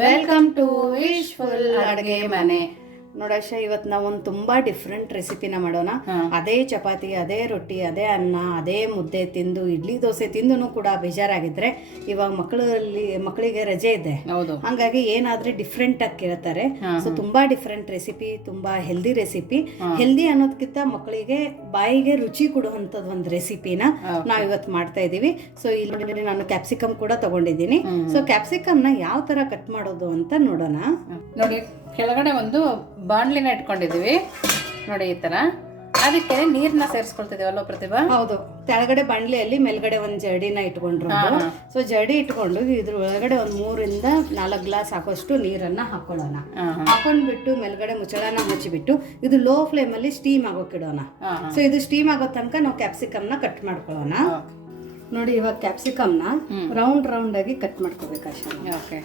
Welcome to wishful ಅಡುಗೆ ಮನೆ. ನೋಡಶ, ಇವತ್ತು ನಾವು ಒಂದು ತುಂಬಾ ಡಿಫ್ರೆಂಟ್ ರೆಸಿಪಿನ ಮಾಡೋಣ. ಅದೇ ಚಪಾತಿ, ಅದೇ ರೊಟ್ಟಿ, ಅದೇ ಅನ್ನ, ಅದೇ ಮುದ್ದೆ ತಿಂದು ಇಡ್ಲಿ ದೋಸೆ ತಿಂದು ಕೂಡ ಬೇಜಾರಾಗಿದ್ರೆ ಇವಾಗ ಮಕ್ಕಳಿಗೆ ರಜೆ ಇದೆ. ಹಂಗಾಗಿ ಏನಾದ್ರೆ ಡಿಫ್ರೆಂಟ್ ಆಗಿ ಕೇಳ್ತಾರೆ. ಸೊ ತುಂಬಾ ಡಿಫ್ರೆಂಟ್ ರೆಸಿಪಿ, ತುಂಬಾ ಹೆಲ್ದಿ ರೆಸಿಪಿ. ಹೆಲ್ದಿ ಅನ್ನೋದಕ್ಕಿಂತ ಮಕ್ಕಳಿಗೆ ಬಾಯಿಗೆ ರುಚಿ ಕೊಡುವಂತದ್ ಒಂದು ರೆಸಿಪಿನ ನಾವ್ ಇವತ್ತು ಮಾಡ್ತಾ ಇದೀವಿ. ಸೊ ಇಲ್ಲಿ ನಾನು ಕ್ಯಾಪ್ಸಿಕಮ್ ಕೂಡ ತಗೊಂಡಿದ್ದೀನಿ. ಸೊ ಕ್ಯಾಪ್ಸಿಕಮ್ ನ ಯಾವ ತರ ಕಟ್ ಮಾಡೋದು ಅಂತ ನೋಡೋಣ. ನೋಡಿ, ಕೆಳಗಡೆ ಒಂದು ಬಾಣ್ಲಿನ ಇಟ್ಕೊಂಡಿದೀವಿ ನೋಡಿ, ಈ ತರ. ಅದಕ್ಕೆ ನೀರ್ನ ಸೇರಿಸ್ಕೊಳ್ತಿದೀವಲ್ಲ ಪ್ರತಿಭಾ? ಹೌದು, ಕೆಳಗಡೆ ಬಾಣ್ಲಿಯಲ್ಲಿ ಮೇಲ್ಗಡೆ ಒಂದು ಜರಡಿನ ಇಟ್ಕೊಂಡ್ರು. ಸೊ ಜರಡಿ ಇಟ್ಕೊಂಡು ಇದ್ರ ಒಳಗಡೆ ಒಂದು 3 ಇಂದ 4 ಗ್ಲಾಸ್ ಹಾಕೋಷ್ಟು ನೀರನ್ನ ಹಾಕೊಳ್ಳೋಣ. ಹಾಕೊಂಡ್ಬಿಟ್ಟು ಮೇಲ್ಗಡೆ ಮುಚ್ಚಳನ ಮುಚ್ಚಿಬಿಟ್ಟು ಇದು ಲೋ ಫ್ಲೇಮ್ ಅಲ್ಲಿ ಸ್ಟೀಮ್ ಆಗೋಕಿಡೋಣ. ಸೊ ಇದು ಸ್ಟೀಮ್ ಆಗೋ ತನಕ ನಾವು ಕ್ಯಾಪ್ಸಿಕಮ್ ನ ಕಟ್ ಮಾಡ್ಕೊಳ್ಳೋಣ. ನೋಡಿ, ಇವಾಗ ಕ್ಯಾಪ್ಸಿಕಮ್ ನ ರೌಂಡ್ ಆಗಿ ಕಟ್ ಮಾಡ್ಕೋಬೇಕು. ಓಕೆ,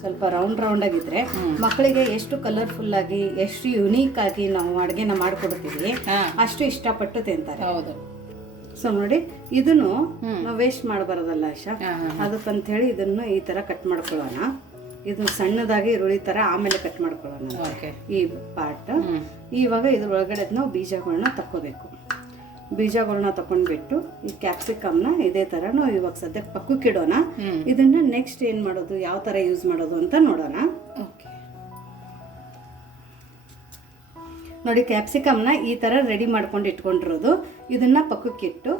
ಸ್ವಲ್ಪ ರೌಂಡ್ ಆಗಿದ್ರೆ ಮಕ್ಕಳಿಗೆ ಎಷ್ಟು ಕಲರ್ಫುಲ್ ಆಗಿ, ಎಷ್ಟು ಯುನೀಕ್ ಆಗಿ ನಾವು ಅಡುಗೆನ ಮಾಡ್ಕೊಡ್ತೀವಿ ಅಷ್ಟು ಇಷ್ಟಪಟ್ಟು ತಿಂತಾರೆ. ಹೌದು. ಸೊ ನೋಡಿ, ಇದನ್ನು ನಾವು ವೇಸ್ಟ್ ಮಾಡಬಾರ್ದಲ್ಲ ಆಶಾ, ಅದಕ್ಕಂತ ಹೇಳಿ ಇದನ್ನು ಈ ತರ ಕಟ್ ಮಾಡ್ಕೊಳ್ಳೋಣ. ಇದು ಸಣ್ಣದಾಗಿ ಈರುಳ್ಳಿ ತರ ಆಮೇಲೆ ಕಟ್ ಮಾಡ್ಕೊಳ್ಳೋಣ ಈ ಪಾರ್ಟ್. ಇವಾಗ ಇದ್ರ ಒಳಗಡೆ ನಾವು ಬೀಜಗಳನ್ನ ತಕ್ಕೋಬೇಕು. ಬೀಜಗಳನ್ನ ತಕೊಂಡ್ಬಿಟ್ಟು ಈ ಕ್ಯಾಪ್ಸಿಕಮ್ನ ಇದೇ ತರ ನಾವು ಇವಾಗ ಸದ್ಯಕ್ಕೆ ಪಕ್ಕಕ್ಕಿಡೋಣ. ಇದನ್ನ ನೆಕ್ಸ್ಟ್ ಏನ್ ಮಾಡೋದು, ಯಾವ ತರ ಯೂಸ್ ಮಾಡೋದು ಅಂತ ನೋಡೋಣ. ನೋಡಿ, ಕ್ಯಾಪ್ಸಿಕಮ್ನ ಈ ತರ ರೆಡಿ ಮಾಡ್ಕೊಂಡು ಇಟ್ಕೊಂಡಿರೋದು, ಇದನ್ನ ಪಕ್ಕಕ್ಕಿಟ್ಟು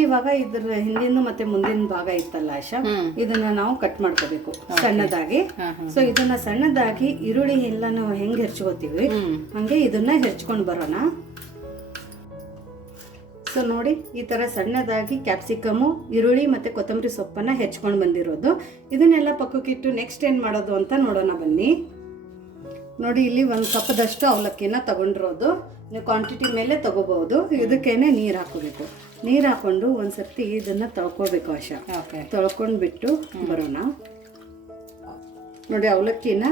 ಇವಾಗ ಇದ್ರ ಹಿಂದಿನ ಮತ್ತೆ ಮುಂದಿನ ಭಾಗ ಇತ್ತಲ್ಲ ಆಶಾ, ಇದನ್ನ ನಾವು ಕಟ್ ಮಾಡ್ಕೋಬೇಕು ಸಣ್ಣದಾಗಿ. ಸೊ ಇದನ್ನ ಸಣ್ಣದಾಗಿ ಈರುಳ್ಳಿ ಎಲ್ಲ ನಾವು ಹೆಂಗ್ ಹೆರ್ಚ್ಕೋತೀವಿ ಹಂಗೆ ಇದನ್ನ ಹೆರ್ಚ್ಕೊಂಡು ಬರೋಣ. ಸೊ ನೋಡಿ, ಈ ತರ ಸಣ್ಣದಾಗಿ ಕ್ಯಾಪ್ಸಿಕಮು, ಈರುಳ್ಳಿ ಮತ್ತೆ ಕೊತ್ತಂಬರಿ ಸೊಪ್ಪನ್ನ ಹೆಚ್ಕೊಂಡು ಬಂದಿರೋದು. ಇದನ್ನೆಲ್ಲ ಪಕ್ಕಕ್ಕಿಟ್ಟು ನೆಕ್ಸ್ಟ್ ಏನ್ ಮಾಡೋದು ಅಂತ ನೋಡೋಣ ಬನ್ನಿ. ನೋಡಿ, ಇಲ್ಲಿ 1 ಕಪ್ದಷ್ಟು ಅವಲಕ್ಕಿನ ತಗೊಂಡಿರೋದು. ನೀವು ಕ್ವಾಂಟಿಟಿ ಮೇಲೆ ತಗೋಬಹುದು. ಇದಕ್ಕೇನೆ ನೀರು ಹಾಕೋಬೇಕು. ನೀರು ಹಾಕೊಂಡು ಒಂದ್ಸರ್ತಿ ಇದನ್ನ ತೊಳ್ಕೊಳ್ಬೇಕು ಆಶಾ. ತೊಳ್ಕೊಂಡ್ಬಿಟ್ಟು ಬರೋಣ. ನೋಡಿ, ಅವಲಕ್ಕಿನ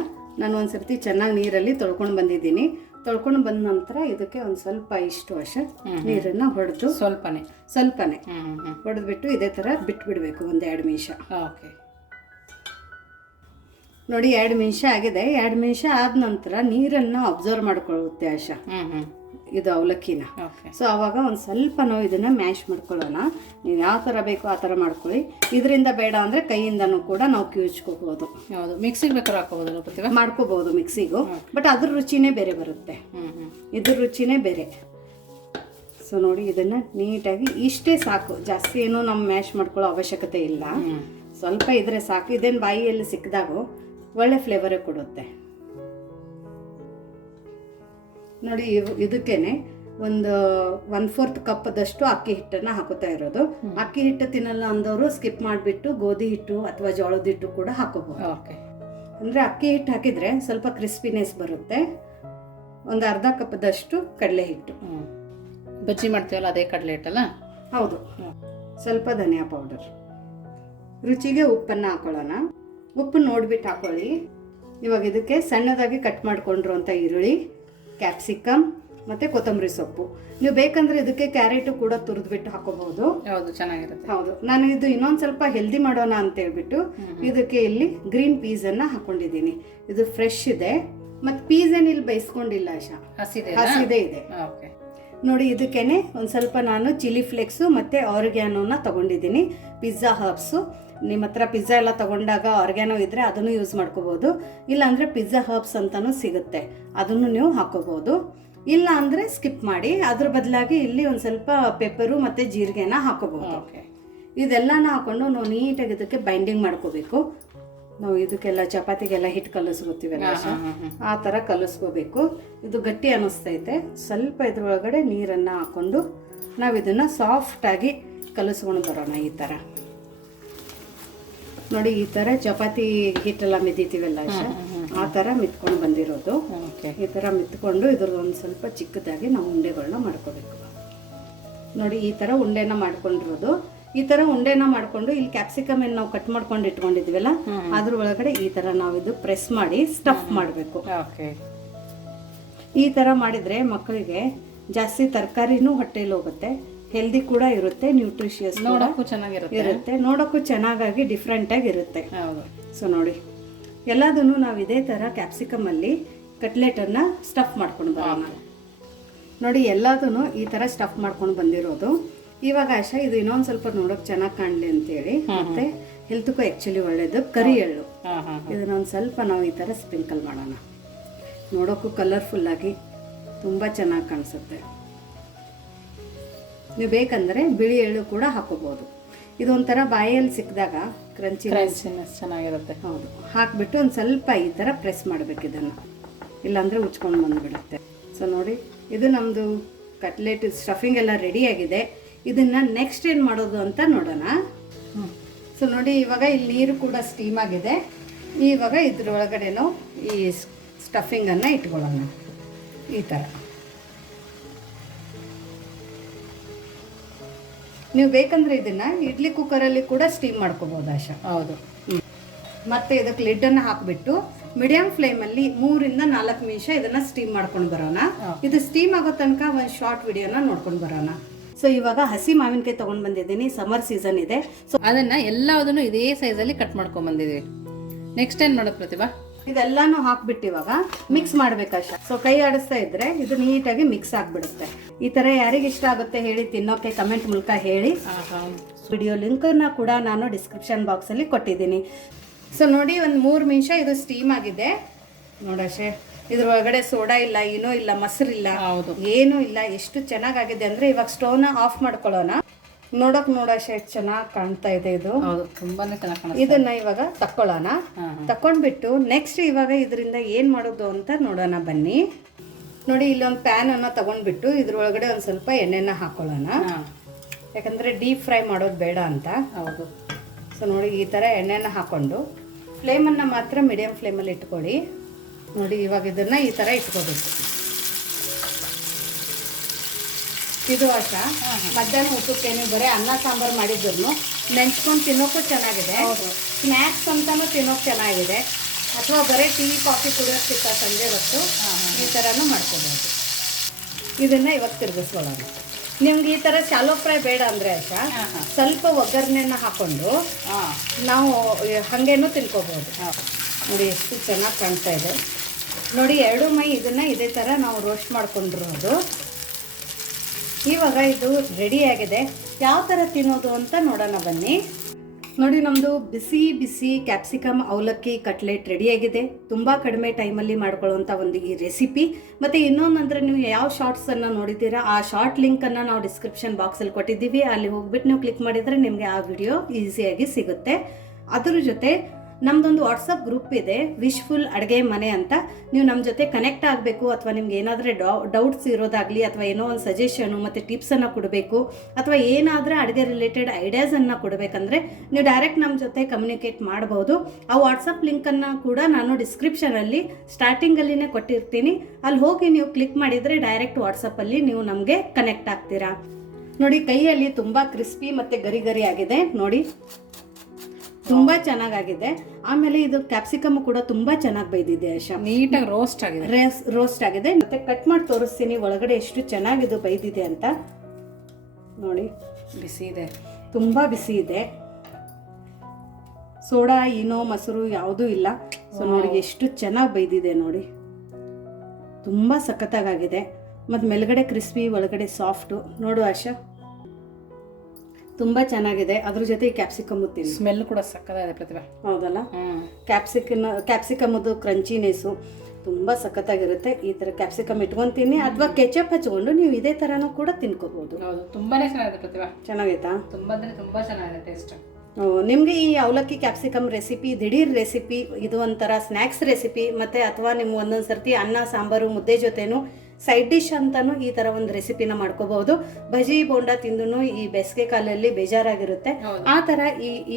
ನಾನು ಒಂದ್ಸರ್ತಿ ಚೆನ್ನಾಗಿ ನೀರಲ್ಲಿ ತೊಳ್ಕೊಂಡು ಬಂದಿದ್ದೀನಿ. ತೊಳ್ಕೊಂಡು ಬಂದ ನಂತರ ಇದಕ್ಕೆ ಒಂದು ಸ್ವಲ್ಪ ಇಷ್ಟು ಅಷ್ಟ ನೀರನ್ನ ಹೊಡೆದು ಸ್ವಲ್ಪನೇ ಹೊಡೆದ್ಬಿಟ್ಟು ಇದೇ ತರ ಬಿಟ್ಬಿಡ್ಬೇಕು 1-2 ನಿಮಿಷ. ನೋಡಿ, 2 ನಿಮಿಷ ಆಗಿದೆ. 2 ನಿಮಿಷ ಆದ ನಂತರ ನೀರನ್ನ ಅಬ್ಸರ್ವ್ ಮಾಡ್ಕೊಳ್ಳುತ್ತೆ ಆಶಾ ಇದು ಅವಲಕ್ಕಿನ. ಸೊ ಅವಾಗ ಒಂದು ಸ್ವಲ್ಪ ನಾವು ಇದನ್ನ ಮ್ಯಾಶ್ ಮಾಡ್ಕೊಳ್ಳೋಣ. ನೀವು ಯಾವ ತರ ಬೇಕೋ ಆ ತರ ಮಾಡ್ಕೊಳ್ಳಿ. ಇದರಿಂದ ಬೇಡ ಅಂದ್ರೆ ಕೈಯಿಂದನೂ ಕೂಡ ನಾವು ಕಿವುಚ್ಕೋಬಹುದು. ಮಿಕ್ಸಿಗೆ ಬೇಕಾದ್ರೆ ಹಾಕೋಬಹುದು, ಮಾಡ್ಕೋಬಹುದು ಮಿಕ್ಸಿಗೂ. ಬಟ್ ಅದ್ರ ರುಚಿನೇ ಬೇರೆ ಬರುತ್ತೆ, ಇದ್ರ ರುಚಿನೇ ಬೇರೆ. ಸೊ ನೋಡಿ, ಇದನ್ನ ನೀಟಾಗಿ ಇಷ್ಟೇ ಸಾಕು, ಜಾಸ್ತಿ ಏನು ನಾವು ಮ್ಯಾಶ್ ಮಾಡ್ಕೊಳ್ಳೋ ಅವಶ್ಯಕತೆ ಇಲ್ಲ. ಸ್ವಲ್ಪ ಇದ್ರೆ ಸಾಕು. ಇದೇನು ಬಾಯಿಯಲ್ಲಿ ಸಿಕ್ಕಿದಾಗ ಒಳ್ಳೆ ಫ್ಲೇವರೇ ಕೊಡುತ್ತೆ. ನೋಡಿ, ಇದಕ್ಕೇನೆ ಒಂದು 1/4 ಕಪ್ದಷ್ಟು ಅಕ್ಕಿ ಹಿಟ್ಟನ್ನ ಹಾಕೋತಾ ಇರೋದು. ಅಕ್ಕಿ ಹಿಟ್ಟು ತಿನ್ನಲ್ಲ ಅಂದವರು ಸ್ಕಿಪ್ ಮಾಡಿಬಿಟ್ಟು ಗೋಧಿ ಹಿಟ್ಟು ಅಥವಾ ಜೋಳದ ಹಿಟ್ಟು ಕೂಡ ಹಾಕೋಬಹುದು. ಅಂದ್ರೆ ಅಕ್ಕಿ ಹಿಟ್ಟು ಹಾಕಿದ್ರೆ ಸ್ವಲ್ಪ ಕ್ರಿಸ್ಪಿನೆಸ್ ಬರುತ್ತೆ. ಒಂದು 1/2 ಕಪ್ದಷ್ಟು ಕಡಲೆ ಹಿಟ್ಟು. ಬಜ್ಜಿ ಮಾಡ್ತೀವಲ್ಲ ಅದೇ ಕಡಲೆ ಹಿಟ್ಟಲ್ಲ? ಹೌದು. ಸ್ವಲ್ಪ ಧನಿಯಾ ಪೌಡರ್, ರುಚಿಗೆ ಉಪ್ಪನ್ನ ಹಾಕೊಳ್ಳೋಣ. ಉಪ್ಪು ನೋಡ್ಬಿಟ್ಟು ಹಾಕೊಳ್ಳಿ. ಇವಾಗ ಇದಕ್ಕೆ ಸಣ್ಣದಾಗಿ ಕಟ್ ಮಾಡ್ಕೊಂಡಿರುವಂತ ಈರುಳ್ಳಿ, ಕ್ಯಾಪ್ಸಿಕಮ್ ಮತ್ತೆ ಕೊತ್ತಂಬರಿ ಸೊಪ್ಪು. ನೀವು ಬೇಕಂದ್ರೆ ಇದಕ್ಕೆ ಕ್ಯಾರೆಟ್ ಕೂಡ ತುರಿದ್ಬಿಟ್ಟು ಹಾಕೋಬಹುದು. ಹೌದು, ಚೆನ್ನಾಗಿರುತ್ತೆ. ಹೌದು, ನಾನು ಇದು ಇನ್ನೊಂದ್ ಸ್ವಲ್ಪ ಹೆಲ್ದಿ ಮಾಡೋಣ ಅಂತ ಹೇಳ್ಬಿಟ್ಟು ಇದಕ್ಕೆ ಇಲ್ಲಿ ಗ್ರೀನ್ ಪೀಸ್ ಅನ್ನ ಹಾಕೊಂಡಿದ್ದೀನಿ. ಇದು ಫ್ರೆಶ್ ಇದೆ. ಮತ್ತೆ ಪೀಸ್ ಏನ್ ಇಲ್ಲಿ ಬೈಸ್ಕೊಂಡಿಲ್ಲ ಆಶಾ, ಹಸಿದೆ ಇದೆ. ನೋಡಿ, ಇದಕ್ಕೇನೆ ಒಂದ್ ಸ್ವಲ್ಪ ನಾನು ಚಿಲ್ಲಿ ಫ್ಲೇಕ್ಸ್ ಮತ್ತೆ ಆರ್ಗ್ಯಾನೋನ ತಗೊಂಡಿದ್ದೀನಿ. ಪಿಜ್ಜಾ ಹರ್ಬ್ಸ್, ನಿಮ್ಮ ಹತ್ರ ಪಿಜ್ಜಾ ಎಲ್ಲ ತಗೊಂಡಾಗ ಆರ್ಗ್ಯಾನೋ ಇದ್ರೆ ಅದನ್ನು ಯೂಸ್ ಮಾಡ್ಕೋಬಹುದು. ಇಲ್ಲ ಅಂದ್ರೆ ಪಿಜ್ಜಾ ಹರ್ಬ್ಸ್ ಅಂತಾನು ಸಿಗುತ್ತೆ, ಅದನ್ನು ನೀವು ಹಾಕೋಬಹುದು. ಇಲ್ಲ ಅಂದ್ರೆ ಸ್ಕಿಪ್ ಮಾಡಿ ಅದ್ರ ಬದಲಾಗಿ ಇಲ್ಲಿ ಒಂದ್ ಸ್ವಲ್ಪ ಪೆಪ್ಪರು ಮತ್ತೆ ಜೀರಿಗೆನ ಹಾಕೋಬಹುದು. ಇದೆಲ್ಲಾನ ಹಾಕೊಂಡು ನಾವು ನೀಟಾಗಿ ಇದಕ್ಕೆ ಬೈಂಡಿಂಗ್ ಮಾಡ್ಕೋಬೇಕು. ನಾವು ಇದಕ್ಕೆಲ್ಲ ಚಪಾತಿಗೆಲ್ಲ ಹಿಟ್ಟು ಕಲಿಸ್ಕೋತೀವಲ್ಲ ಆ ತರ ಕಲಿಸ್ಕೋಬೇಕು. ಇದು ಗಟ್ಟಿ ಅನ್ನಿಸ್ತೈತೆ. ಸ್ವಲ್ಪ ಇದ್ರೊಳಗಡೆ ನೀರನ್ನ ಹಾಕೊಂಡು ನಾವು ಇದನ್ನ ಸಾಫ್ಟ್ ಆಗಿ ಕಲಿಸ್ಕೊಂಡು ಬರೋಣ. ಈ ತರ ನೋಡಿ, ಈ ತರ ಚಪಾತಿ ಹಿಟ್ಟೆಲ್ಲ ಮಿದಿತೀವಲ್ಲ ಆ ತರ ಮಿತ್ಕೊಂಡು ಬಂದಿರೋದು. ಈ ತರ ಮಿತ್ಕೊಂಡು ಇದ್ರದ್ದು ಒಂದು ಸ್ವಲ್ಪ ಚಿಕ್ಕದಾಗಿ ನಾವು ಉಂಡೆಗಳನ್ನ ಮಾಡ್ಕೋಬೇಕು. ನೋಡಿ, ಈ ತರ ಉಂಡೆನ ಮಾಡ್ಕೊಂಡಿರೋದು. ಈ ತರ ಉಂಡೆನ ಮಾಡ್ಕೊಂಡು ಇಲ್ಲಿ ಕ್ಯಾಪ್ಸಿಕಮ್ ಏನ್ ನಾವು ಕಟ್ ಮಾಡ್ಕೊಂಡು ಇಟ್ಕೊಂಡಿದ್ವಲ್ಲ ಅದ್ರ ಒಳಗಡೆ ಈ ತರ ನಾವು ಇದು ಪ್ರೆಸ್ ಮಾಡಿ ಸ್ಟಫ್ ಮಾಡಬೇಕು. ಈ ತರ ಮಾಡಿದ್ರೆ ಮಕ್ಕಳಿಗೆ ಜಾಸ್ತಿ ತರಕಾರಿನೂ ಹೊಟ್ಟೆಲಿ ಹೋಗುತ್ತೆ, ಹೆಲ್ದಿ ಕೂಡ ಇರುತ್ತೆ, ನ್ಯೂಟ್ರಿಷಿಯಸ್ ನೋಡೋಕ್ಕೂ ಚೆನ್ನಾಗಿರುತ್ತೆ. ಇರುತ್ತೆ, ನೋಡೋಕ್ಕೂ ಚೆನ್ನಾಗಿ ಡಿಫ್ರೆಂಟಾಗಿ ಇರುತ್ತೆ. ಹೌದು. ಸೊ ನೋಡಿ ಎಲ್ಲದನ್ನು ನಾವು ಇದೇ ಥರ ಕ್ಯಾಪ್ಸಿಕಮಲ್ಲಿ ಕಟ್ಲೆಟನ್ನು ಸ್ಟಫ್ ಮಾಡ್ಕೊಂಡು ಬರೋಣ. ನೋಡಿ ಎಲ್ಲದೂ ಈ ಥರ ಸ್ಟಫ್ ಮಾಡ್ಕೊಂಡು ಬಂದಿರೋದು. ಇವಾಗ ಆಶಾ ಇದು ಇನ್ನೊಂದು ಸ್ವಲ್ಪ ನೋಡೋಕೆ ಚೆನ್ನಾಗಿ ಕಾಣಲಿ ಅಂತೇಳಿ ಮತ್ತೆ ಹೆಲ್ತ್ಗೂ ಆ್ಯಕ್ಚುಲಿ ಒಳ್ಳೇದು ಕರಿ ಎಳ್ಳು, ಇದನ್ನೊಂದು ಸ್ವಲ್ಪ ನಾವು ಈ ಥರ ಸ್ಪ್ರಿಂಕಲ್ ಮಾಡೋಣ. ನೋಡೋಕ್ಕೂ ಕಲರ್ಫುಲ್ಲಾಗಿ ತುಂಬ ಚೆನ್ನಾಗಿ ಕಾಣಿಸುತ್ತೆ. ನೀವು ಬೇಕಂದರೆ ಬಿಳಿ ಎಳ್ಳು ಕೂಡ ಹಾಕೋಬೋದು. ಇದೊಂಥರ ಬಾಯಲ್ಲಿ ಸಿಕ್ಕಿದಾಗ ಕ್ರಂಚಿನೆಸ್ ಚೆನ್ನಾಗಿರುತ್ತೆ. ಹೌದು, ಹಾಕಿಬಿಟ್ಟು ಒಂದು ಸ್ವಲ್ಪ ಈ ಥರ ಪ್ರೆಸ್ ಮಾಡಬೇಕು ಇದನ್ನು, ಇಲ್ಲಾಂದರೆ ಉಚ್ಕೊಂಡು ಬಂದುಬಿಡುತ್ತೆ. ಸೊ ನೋಡಿ ಇದು ನಮ್ಮದು ಕಟ್ಲೆಟ್ ಸ್ಟಫಿಂಗ್ ಎಲ್ಲ ರೆಡಿಯಾಗಿದೆ. ಇದನ್ನು ನೆಕ್ಸ್ಟ್ ಏನು ಮಾಡೋದು ಅಂತ ನೋಡೋಣ. ಸೊ ನೋಡಿ ಇವಾಗ ಇಲ್ಲಿ ನೀರು ಕೂಡ ಸ್ಟೀಮ್ ಆಗಿದೆ. ಇವಾಗ ಇದ್ರೊಳಗಡೆನೂ ಈ ಸ್ಟಫಿಂಗನ್ನು ಇಟ್ಕೊಳ್ಳೋಣ ಈ ಥರ. ನೀವು ಬೇಕಂದ್ರೆ ಇದನ್ನು ಇಡ್ಲಿ ಕುಕ್ಕರಲ್ಲಿ ಕೂಡ ಸ್ಟೀಮ್ ಮಾಡ್ಕೋಬೋದು ಆಶಾ. ಹೌದು. ಮತ್ತೆ ಇದಕ್ಕೆ ಲಿಡ್ಡನ್ನು ಹಾಕಿಬಿಟ್ಟು ಮೀಡಿಯಂ ಫ್ಲೇಮಲ್ಲಿ 3 ಇಂದ 4 ನಿಮಿಷ ಇದನ್ನು ಸ್ಟೀಮ್ ಮಾಡ್ಕೊಂಡು ಬರೋಣ. ಇದು ಸ್ಟೀಮ್ ಆಗೋ ತನಕ ಒಂದು ಶಾರ್ಟ್ ವಿಡಿಯೋನ ನೋಡ್ಕೊಂಡು ಬರೋಣ. ಸೊ ಇವಾಗ ಹಸಿ ಮಾವಿನಕಾಯಿ ತೊಗೊಂಡು ಬಂದಿದ್ದೀನಿ, ಸಮ್ಮರ್ ಸೀಸನ್ ಇದೆ. ಸೊ ಅದನ್ನು ಎಲ್ಲದನ್ನು ಇದೇ ಸೈಜಲ್ಲಿ ಕಟ್ ಮಾಡ್ಕೊಂಡು ಬಂದಿದ್ದೀವಿ. ನೆಕ್ಸ್ಟ್ ಏನು ಮಾಡೋದು ಪ್ರತಿಭಾ? ಇದೆಲ್ಲಾನು ಹಾಕ್ಬಿಟ್ಟು ಇವಾಗ ಮಿಕ್ಸ್ ಮಾಡ್ಬೇಕಷ್ಟ. ಸೊ ಕೈ ಆಡಿಸ್ತಾ ಇದ್ರೆ ಇದು ನೀಟಾಗಿ ಮಿಕ್ಸ್ ಆಗಿಬಿಡುತ್ತೆ. ಈ ಥರ ಯಾರಿಗೆ ಇಷ್ಟ ಆಗುತ್ತೆ ಹೇಳಿ, ತಿನ್ನೋಕೆ ಕಮೆಂಟ್ ಮೂಲಕ ಹೇಳಿ. ವಿಡಿಯೋ ಲಿಂಕನ್ನು ಕೂಡ ನಾನು ಡಿಸ್ಕ್ರಿಪ್ಷನ್ ಬಾಕ್ಸಲ್ಲಿ ಕೊಟ್ಟಿದ್ದೀನಿ. ಸೊ ನೋಡಿ ಒಂದು 3 ನಿಮಿಷ ಇದು ಸ್ಟೀಮ್ ಆಗಿದೆ ನೋಡಶೆ. ಇದ್ರೊಳಗಡೆ ಸೋಡಾ ಇಲ್ಲ, ಏನೂ ಇಲ್ಲ, ಮೊಸರಿಲ್ಲ, ಏನೂ ಇಲ್ಲ. ಎಷ್ಟು ಚೆನ್ನಾಗಾಗಿದೆ ಅಂದರೆ ಇವಾಗ ಸ್ಟವ್ನ ಆಫ್ ಮಾಡ್ಕೊಳ್ಳೋಣ. ನೋಡೋಕೆ ಎಷ್ಟು ಚೆನ್ನಾಗಿ ಕಾಣ್ತಾ ಇದೆ ಇದು. ತುಂಬಾನೇ ಚೆನ್ನಾಗಿ. ಇದನ್ನ ಇವಾಗ ತಕ್ಕೊಳ್ಳೋಣ. ತಕೊಂಡ್ಬಿಟ್ಟು ನೆಕ್ಸ್ಟ್ ಇವಾಗ ಇದರಿಂದ ಏನು ಮಾಡೋದು ಅಂತ ನೋಡೋಣ ಬನ್ನಿ. ನೋಡಿ ಇಲ್ಲೊಂದು ಪ್ಯಾನನ್ನು ತಗೊಂಡ್ಬಿಟ್ಟು ಇದ್ರೊಳಗಡೆ ಒಂದು ಸ್ವಲ್ಪ ಎಣ್ಣೆನ ಹಾಕೊಳ್ಳೋಣ, ಯಾಕಂದರೆ ಡೀಪ್ ಫ್ರೈ ಮಾಡೋದು ಬೇಡ ಅಂತ. ಹೌದು. ಸೊ ನೋಡಿ ಈ ಥರ ಎಣ್ಣೆನ ಹಾಕ್ಕೊಂಡು ಫ್ಲೇಮನ್ನು ಮಾತ್ರ ಮೀಡಿಯಂ ಫ್ಲೇಮಲ್ಲಿ ಇಟ್ಕೊಳ್ಳಿ. ನೋಡಿ ಇವಾಗ ಇದನ್ನು ಈ ಥರ ಇಟ್ಕೋಬೇಕು. ಇದು ಆಶಾ ಮಧ್ಯಾಹ್ನ ಊಟಕ್ಕೆ ನೀವು ಬರೀ ಅನ್ನ ಸಾಂಬಾರು ಮಾಡಿದ್ರು ನೆಂಚ್ಕೊಂಡು ತಿನ್ನೋಕ್ಕೂ ಚೆನ್ನಾಗಿದೆ, ಸ್ನ್ಯಾಕ್ಸ್ ಅಂತಲೂ ತಿನ್ನೋಕೆ ಚೆನ್ನಾಗಿದೆ, ಅಥವಾ ಬರೀ ಟೀ ಕಾಫಿ ಕುಡಿಯೋಕೆ ಸಿಕ್ಕ ಸಂಜೆ ಹೊತ್ತು ಈ ಥರನೂ ಮಾಡ್ಕೋಬೋದು. ಇದನ್ನು ಇವಾಗ ತಿರುಗಿಸ್ಕೊಳ್ಳೋಣ. ನಿಮ್ಗೆ ಈ ಥರ ಶಾಲೋ ಫ್ರೈ ಬೇಡ ಅಂದರೆ ಆಶಾ ಸ್ವಲ್ಪ ಒಗ್ಗರಣೆನ ಹಾಕ್ಕೊಂಡು ನಾವು ಹಾಗೇನೂ ತಿನ್ಕೋಬೋದು. ನೋಡಿ ಎಷ್ಟು ಚೆನ್ನಾಗಿ ಕಾಣ್ತಾ ಇದೆ. ನೋಡಿ 2 ಮೈ ಇದನ್ನು ಇದೇ ಥರ ನಾವು ರೋಸ್ಟ್ ಮಾಡ್ಕೊಂಡಿರೋದು. ಇವಾಗ ಇದು ರೆಡಿಯಾಗಿದೆ. ಯಾವ ಥರ ತಿನ್ನೋದು ಅಂತ ನೋಡೋಣ ಬನ್ನಿ. ನೋಡಿ ನಮ್ಮದು ಬಿಸಿ ಬಿಸಿ ಕ್ಯಾಪ್ಸಿಕಮ್ ಅವಲಕ್ಕಿ ಕಟ್ಲೆಟ್ ರೆಡಿಯಾಗಿದೆ. ತುಂಬ ಕಡಿಮೆ ಟೈಮಲ್ಲಿ ಮಾಡ್ಕೊಳ್ಳುವಂಥ ಒಂದು ಈ ರೆಸಿಪಿ. ಮತ್ತು ಇನ್ನೊಂದಂದರೆ ನೀವು ಯಾವ ಶಾರ್ಟ್ಸನ್ನು ನೋಡಿದ್ದೀರಾ ಆ ಶಾರ್ಟ್ ಲಿಂಕನ್ನು ನಾವು ಡಿಸ್ಕ್ರಿಪ್ಷನ್ ಬಾಕ್ಸಲ್ಲಿ ಕೊಟ್ಟಿದ್ದೀವಿ. ಅಲ್ಲಿ ಹೋಗ್ಬಿಟ್ಟು ನೀವು ಕ್ಲಿಕ್ ಮಾಡಿದರೆ ನಿಮಗೆ ಆ ವಿಡಿಯೋ ಈಸಿಯಾಗಿ ಸಿಗುತ್ತೆ. ಅದ್ರ ಜೊತೆ ನಮ್ಮದೊಂದು ವಾಟ್ಸಪ್ ಗ್ರೂಪ್ ಇದೆ, ವಿಶ್ಫುಲ್ ಅಡುಗೆ ಮನೆ ಅಂತ. ನೀವು ನಮ್ಮ ಜೊತೆ ಕನೆಕ್ಟ್ ಆಗಬೇಕು ಅಥವಾ ನಿಮ್ಗೆ ಏನಾದರೂ ಡೌಟ್ಸ್ ಇರೋದಾಗಲಿ ಅಥವಾ ಏನೋ ಒಂದು ಸಜೆಷನು ಮತ್ತು ಟಿಪ್ಸನ್ನು ಕೊಡಬೇಕು ಅಥವಾ ಏನಾದರೂ ಅಡುಗೆ ರಿಲೇಟೆಡ್ ಐಡಿಯಾಸನ್ನು ಕೊಡಬೇಕಂದ್ರೆ ನೀವು ಡೈರೆಕ್ಟ್ ನಮ್ಮ ಜೊತೆ ಕಮ್ಯುನಿಕೇಟ್ ಮಾಡ್ಬೋದು. ಆ ವಾಟ್ಸಪ್ ಲಿಂಕನ್ನು ಕೂಡ ನಾನು ಡಿಸ್ಕ್ರಿಪ್ಷನಲ್ಲಿ ಸ್ಟಾರ್ಟಿಂಗಲ್ಲಿನೇ ಕೊಟ್ಟಿರ್ತೀನಿ. ಅಲ್ಲಿ ಹೋಗಿ ನೀವು ಕ್ಲಿಕ್ ಮಾಡಿದರೆ ಡೈರೆಕ್ಟ್ ವಾಟ್ಸಪ್ಪಲ್ಲಿ ನೀವು ನಮಗೆ ಕನೆಕ್ಟ್ ಆಗ್ತೀರಾ. ನೋಡಿ ಕೈಯಲ್ಲಿ ತುಂಬ ಕ್ರಿಸ್ಪಿ ಮತ್ತು ಗರಿ ಗರಿ ಆಗಿದೆ. ನೋಡಿ ತುಂಬ ಚೆನ್ನಾಗಾಗಿದೆ. ಆಮೇಲೆ ಇದು ಕ್ಯಾಪ್ಸಿಕಮ್ ಕೂಡ ತುಂಬ ಚೆನ್ನಾಗಿ ಬೈದಿದೆ ಆಶಾ, ನೀಟಾಗಿ ರೋಸ್ಟ್ ಆಗಿದೆ. ಮತ್ತೆ ಕಟ್ ಮಾಡಿ ತೋರಿಸ್ತೀನಿ ಒಳಗಡೆ ಎಷ್ಟು ಚೆನ್ನಾಗಿದು ಬೈದಿದೆ ಅಂತ. ನೋಡಿ ಬಿಸಿ ಇದೆ, ತುಂಬ ಬಿಸಿ ಇದೆ. ಸೋಡಾ ಏನೋ ಮೊಸರು ಯಾವುದೂ ಇಲ್ಲ. ಸೊ ನೋಡಿ ಎಷ್ಟು ಚೆನ್ನಾಗಿ ಬೈದಿದೆ ನೋಡಿ, ತುಂಬ ಸಖತ್ತಾಗಿದೆ. ಮತ್ತು ಮೇಲ್ಗಡೆ ಕ್ರಿಸ್ಪಿ ಒಳಗಡೆ ಸಾಫ್ಟು. ನೋಡು ಆಶಾ ತುಂಬ ಚೆನ್ನಾಗಿದೆ. ಅದ್ರ ಜೊತೆ ಕ್ಯಾಪ್ಸಿಕಮ್ ತಿನ್ನಿ, ಸ್ಮೆಲ್ ಕೂಡ ಸಕ್ಕತ್ತಾಗಿದೆ ಪ್ರತಿಭಾ. ಹೌದಲ್ಲ, ಕ್ಯಾಪ್ಸಿಕಮದು ಕ್ರಂಚಿನೆಸ್ಸು ತುಂಬ ಸಖತ್ತಾಗಿರುತ್ತೆ. ಈ ಥರ ಕ್ಯಾಪ್ಸಿಕಮ್ ಇಟ್ಕೊತೀನಿ ಅಥವಾ ಕೆಚಪ್ ಹಚ್ಕೊಂಡು ನೀವು ಇದೇ ಥರನೂ ಕೂಡ ತಿನ್ಕೋಬೋದು. ಹೌದು, ತುಂಬಾನೇ ಚೆನ್ನಾಗಿದೆ ಪ್ರತಿಭಾ. ಚೆನ್ನಾಗೈತಾ? ತುಂಬ ಚೆನ್ನಾಗಿದೆ ಟೇಸ್ಟ್. ನಿಮಗೆ ಈ ಅವಲಕ್ಕಿ ಕ್ಯಾಪ್ಸಿಕಮ್ ರೆಸಿಪಿ ದಿಢೀರ್ ರೆಸಿಪಿ, ಇದು ಒಂಥರ ಸ್ನ್ಯಾಕ್ಸ್ ರೆಸಿಪಿ, ಮತ್ತು ಅಥವಾ ನಿಮ್ಗೆ ಒಂದೊಂದು ಸರ್ತಿ ಅನ್ನ ಸಾಂಬಾರು ಮುದ್ದೆ ಜೊತೆನೂ ಸೈಡ್ ಡಿಶ್ ಅಂತಲೂ ಈ ಥರ ಒಂದು ರೆಸಿಪಿನ ಮಾಡ್ಕೋಬಹುದು. ಬಜಿ ಬೋಂಡ ತಿಂದು ಈ ಬೇಸಿಗೆ ಕಾಲದಲ್ಲಿ ಬೇಜಾರಾಗಿರುತ್ತೆ, ಆ ಥರ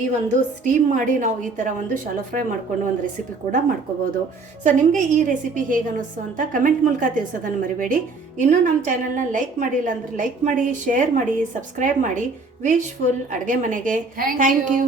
ಈ ಒಂದು ಸ್ಟೀಮ್ ಮಾಡಿ ನಾವು ಈ ಥರ ಒಂದು ಶಾಲೋ ಫ್ರೈ ಮಾಡ್ಕೊಂಡು ಒಂದು ರೆಸಿಪಿ ಕೂಡ ಮಾಡ್ಕೋಬಹುದು. ಸೊ ನಿಮಗೆ ಈ ರೆಸಿಪಿ ಹೇಗೆ ಅನ್ನಿಸ್ತು ಅಂತ ಕಮೆಂಟ್ ಮೂಲಕ ತಿಳಿಸೋದನ್ನು ಮರಿಬೇಡಿ. ಇನ್ನೂ ನಮ್ಮ ಚಾನಲ್ನ ಲೈಕ್ ಮಾಡಿಲ್ಲ ಅಂದರೆ ಲೈಕ್ ಮಾಡಿ, ಶೇರ್ ಮಾಡಿ, ಸಬ್ಸ್ಕ್ರೈಬ್ ಮಾಡಿ. ವಿಶ್ಫುಲ್ ಅಡುಗೆ ಮನೆಗೆ ಥ್ಯಾಂಕ್ ಯು.